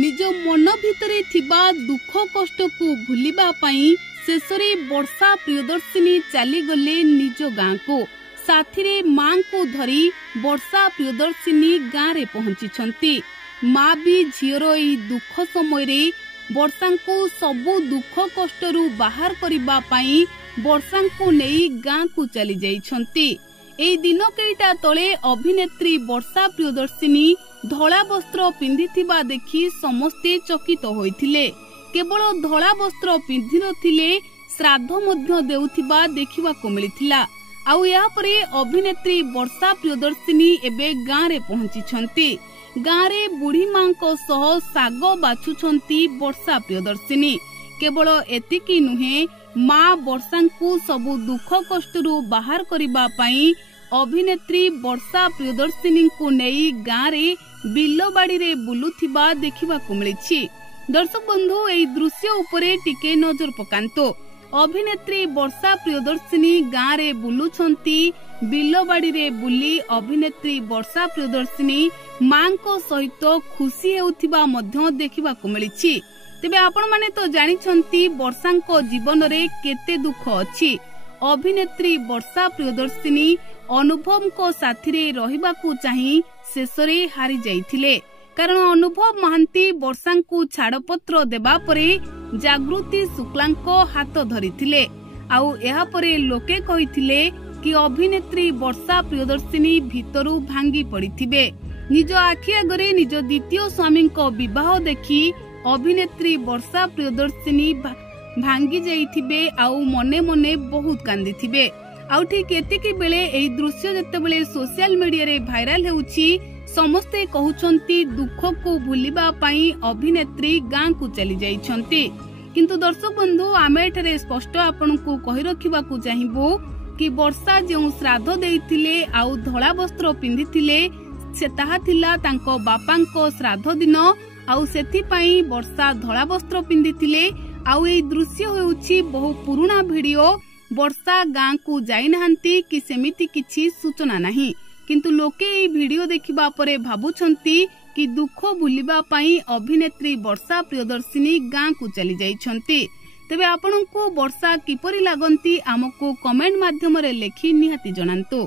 निज मन भितरे थिबा दुख कष्ट को भूलिबा पई शेषरे वर्षा प्रियदर्शिनी चली गले निज गाँ को। साथी मां को धरी वर्षा प्रियदर्शिनी गाँ रे पहुंची। माँ भी झीर एही दुख समय रे वर्षा को सबु दुख कष्टरू बाहर करिबा पई वर्षा को नेई गाँ को चली जाइछंती। एही दिन केइटा तले अभिनेत्री वर्षा प्रियदर्शिनी धला वस्त्र पिंधिथिबा देखि समस्ते चकित होइथिले। केवल धला वस्त्र पिंधि नथिले, श्राद्ध मध्य देउथिबा देखिबा को मिलिथिला। आउ या परे अभिनेत्री वर्षा प्रियदर्शिनी एबे गाँ रे पहुंची। गाँ रे बुढ़ी मां को सह साग बाछुछंती वर्षा प्रियदर्शिनी। केवल एतिकी नुहे, माँ वर्षा को सबु दुख कष्टरू बाहर करिबा पई अभिनेत्री वर्षा प्रियदर्शिनी को नेई गाँ रे बिलबाड़ी रे बुलुथिबा देखिबा को मिलिछि। दर्शक बंधु, एई दृश्य उपरे टिके नजर पकांतो। अभिनेत्री वर्षा प्रियदर्शिनी गाँ रे बुलुछंती। बिलबाड़ी रे बुली अभिनेत्री वर्षा प्रियदर्शिनी मां को सहित खुशी हेउथिबा मध्य देखिबा को मिलिछि। तेबे आपण माने तो जानिछंती वर्षा को जीवन रे केते दुख अछि। अभिनेत्री वर्षा प्रियदर्शिनी अनुभव को साथी रे रहिबा को चाहि शेषरे हारि जाइथिले। कारण अनुभव महांती वर्षा को छाड़पत्र देबा परे जागृति शुक्लांको हाथ धरिथिले। आउ एहा परे लोके कहिथिले कि अभिनेत्री वर्षा प्रियदर्शिनी भितरु भांगी पड़िथिबे। निज आखि आगरे निज द्वितीय स्वामी को विवाह देखि अभिनेत्री वर्षा प्रियदर्शिनी भांगी जाइथिबे। आउ मने मने बहुत कांदिथिबे। आउ ठीक एतिकी बेले एही दृश्य जतेबेले सोशल मीडिया रे भाइराल हेउछि, समस्ते कहउछंती दुख को भूलिबा पई अभिनेत्री गाँ को चली जाइछंती। किंतु दर्शक बंधु, आमे एठारे स्पष्ट आपनकु कहि रखिबा को चाहिबो कि वर्षा जेउ श्राद्ध देइथिले आउ धला वस्त्र पिंधिथिले, से ताहा थिला तांको बापांको श्राद्ध दिन। आउ सेथि पई वर्षा धला वस्त्र पिंधिथिले। आउ एई दृश्य हेउछि बहु पुराना वीडियो। वर्षा गाँ को जाई नाहंती कि सेमिति किछि सूचना नाही। किंतु लोके एई वीडियो देखिबा परे भाबुछंती कि दुख भूलिबा पई अभिनेत्री वर्षा प्रियदर्शिनी गाँ को चली जाइछंती। तेबे आपनकु वर्षा किपरि लागंती आमको कमेंट माध्यम रे लेखि निहाती जणांतु।